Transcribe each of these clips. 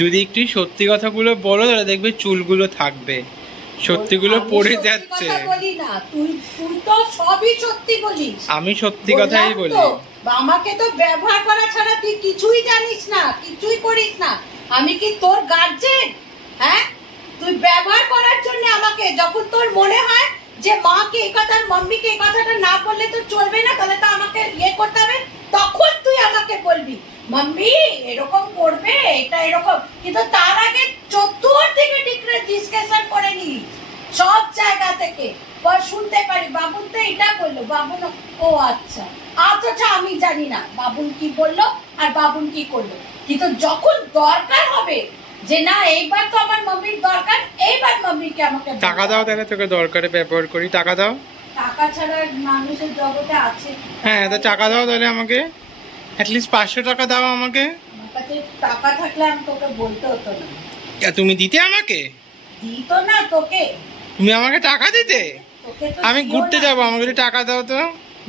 যদি একটু সত্যি কথাগুলো বলো তাহলে দেখবে চুলগুলো থাকবে, সত্যিগুলো পড়ে যাচ্ছে। তুই তো সবই সত্যি বলিস। আমি সত্যি কথাই বলি। আমাকে তো ব্যবহার করা ছাড়া তুই কিছুই জানিস না, কিছুই করিস না। আমি কি তোর গার্জেন? হ্যাঁ, তুই ব্যবহার করার জন্য আমাকে, যখন তোর মনে হয় যে মাকে এই কথা, মাম্মিকে এই কথাটা না বললে তো চলবে না, তাহলে তো আমাকে ইয়ে করতে হবে, তখন তুই আমাকে বলবি মাম্মি এরকম করবে, এটা এরকম। কিন্তু তার আগে চতুর্দিকে ডিসকাশন করে নি সব জায়গা থেকে, শুনতে পারি বাবুন তো এটা বললো, বাবুন ও আচ্ছা আচ্ছা আমি জানি না বাবুন কি বললো আর বাবুন কি করলো। কিন্তু যখন দরকার হবে যে না এইবার তো আমার মাম্মির দরকার, এইবার মাম্মিকে আমাকে টাকা দাও, তাহলে তোকে দরকারে ব্যবহার করি। টাকা দাও। টাকা ছাড়া মানুষের জগতে আছে? হ্যাঁ, তো টাকা দাও তাহলে আমাকে, অ্যাটলিস্ট 500 টাকা দাও আমাকে। আমার কাছে টাকা থাকলে আমি তোকে বলতে হতো না। তুমি দিতে আমাকে? দিত না তোকে? তুমি আমাকে টাকা দিতে? আমি ঘুরতে যাবো, আমাকে টাকা দাও তো।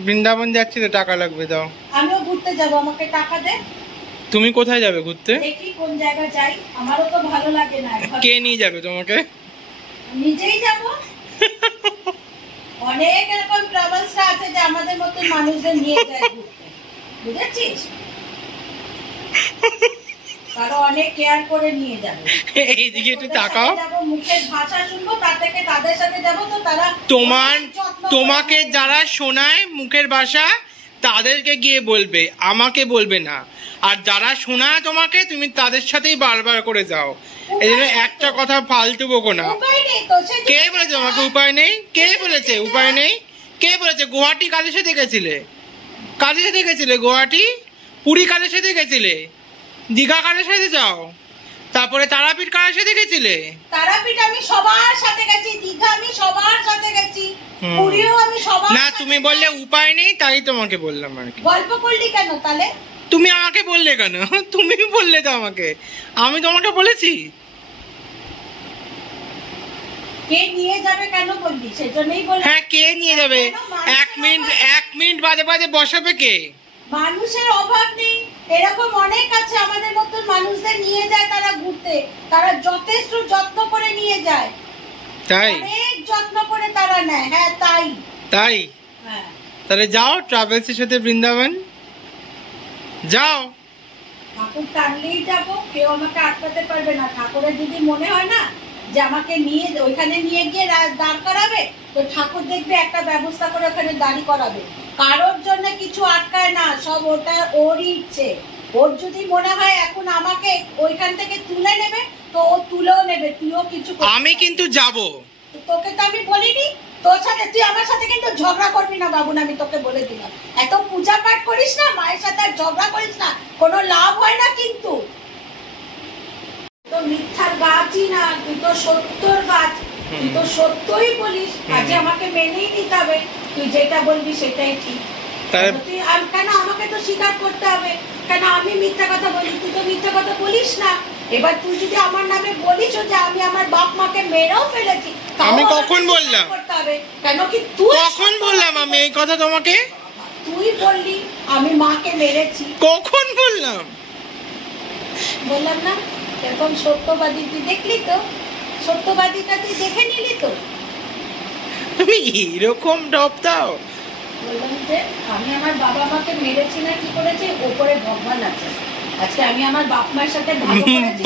বৃন্দাবন যাচ্ছি তো, টাকা লাগবে, দাও। আমিও ঘুরতে যাবো, আমাকে টাকা দে। তুমি কোথায় যাবে ঘুরতে? দেখি কোন জায়গা যাই, আমারও তো ভালো লাগে না। কে নিয়ে যাবে তোমাকে? নিজেই যাব। অনেক এরকম ট্রাভেলসরা আছে যে আমাদের মতো মানুষদের নিয়ে যায় ঘুরতে, বুঝেছিস? কারো অনেক কেয়ার করে নিয়ে যাবে। এইদিকে একটু তাকাও। যাবো, মুখের ভাষা শুনবো, তার থেকে তাদের সাথে যাবো তো তারা তোমাকে যারা শোনায় মুখের ভাষা তাদেরকে গিয়ে বলবে, আমাকে বলবে না। আর যারা শোনায় তোমাকে, তুমি তাদের সাথেই বারবার করে যাও। এই জন্য একটা কথা ফালতু বকো না। কে বলেছে তোমাকে উপায় নেই? কে বলেছে উপায় নেই? কে বলেছে? গুয়াহাটি কাদের সাথে গেছিলে? কাদের সাথে গেছিলে গুয়াহাটি? পুরী কাদের সাথে গেছিলে? দীঘা কাদের সাথে যাও? তারপরে তারাপীঠ কাদের সাথে গেছিলে? তারাপীঠ আমি সবার সাথে গেছি, দীঘা আমি সবার সাথে গেছি, পুরীও আমি সবার। না, তুমি বললে উপায় নেই, তাই তোমাকে বললাম আর কি। গল্প করলি কেন তাহলে? তুমি আমাকে বললে কেন? তুমি বললে তো আমাকে, আমি তোমাকে বলেছি। কে নিয়ে যাবে কেন বললি? সেজন্যই বল। হ্যাঁ, কে নিয়ে যাবে? 1 মিনিট বাদে বাদে বসাবে কে? মানুষের অভাব নেই, এরকম অনেক আছে আমাদের মতন মানুষদের নিয়ে যায় তারা ঘুরতে, তারা যথেষ্ট যত্ন করে নিয়ে যায়। তাই? অনেক যত্ন করে তারা নেয়। হ্যাঁ তাই। তাই? হ্যাঁ, তাহলে যাও ট্রাভেলসের সাথে বৃন্দাবন যাও। ঠাকুর টানলেই যাবো, কেউ আমাকে আটকাতে পারবে না। ঠাকুরের যদি মনে হয় না যে আমাকে নিয়ে ওইখানে নিয়ে গিয়ে দাঁড় করাবে, তো ঠাকুর দেখবে একটা ব্যবস্থা করে ওখানে দাঁড়ি করাবে। কারোর জন্য কিছু আটকায় না, সব ওটা ওরই ইচ্ছে। ওর যদি মনে হয় এখন আমাকে ওইখান থেকে তুলে নেবে, তো ও তুলেও নেবে, তুইও কিছু। আমি কিন্তু যাবো। তোকে তো আমি বলিনি, তোর সাথে তুই আমার সাথে কিন্তু ঝগড়া করবি না বাবুন, আমি তোকে বলে দিলাম। এত পূজা পাঠ করিস না, মায়ের সাথে আর ঝগড়া করিস না, কোনো লাভ হয় না কিন্তু। তো মিথ্যার গাছই না, তুই তো সত্যর গাছ, তুই তো সত্যই বলিস। আজ আমাকে মেনেই নিতে হবে, তুই যেটা বলবি সেটাই ঠিক। তুই কেন আমাকে তো স্বীকার করতে হবে, কেন আমি মিথ্যা কথা বলি? তুই তো মিথ্যা কথা বলিস না। এবার তুই যদি আমার নামে বলিস যে আমি আমার বাপ মাকে মেরেও ফেলেছি, আমি কখন বললাম? কেন কি তুই কখন বললাম আমি এই কথা তোমাকে? তুই বললি আমি মাকে মেরেছি। কখন বললাম? বললাম না? এরকম সত্যবাদী তুই দেখলি তো, সত্যবাদীটা তুই দেখে নিলি তো। তুমি এরকম ডপ দাও। বললাম যে আমি আমার বাবা মাকে মেরেছি না কি করেছি, ওপরে ভগবান আছে। আজকে আমি আমার বাপ মায়ের সাথে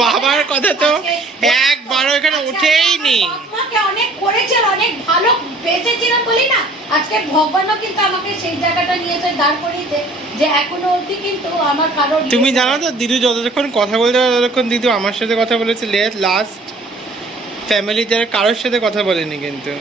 বাবার কথা তো একবারও এখানে ওঠেই নি। বাপমাকে অনেক করেছে, অনেক ভালো বেঁচেছিলাম বলি না, আজকে ভগবানও কিন্তু আমাকে সেই জায়গাটা নিয়েছে, দাঁড় করিয়েছে যে এখনো অবধি কিন্তু আমার কারোর। তুমি জানো তো দিদু যতক্ষণ কথা বলতে ততক্ষণ দিদু আমার সাথে কথা বলেছে, লাস্ট ফ্যামিলিতে কারোর সাথে কথা বলেনি কিন্তু।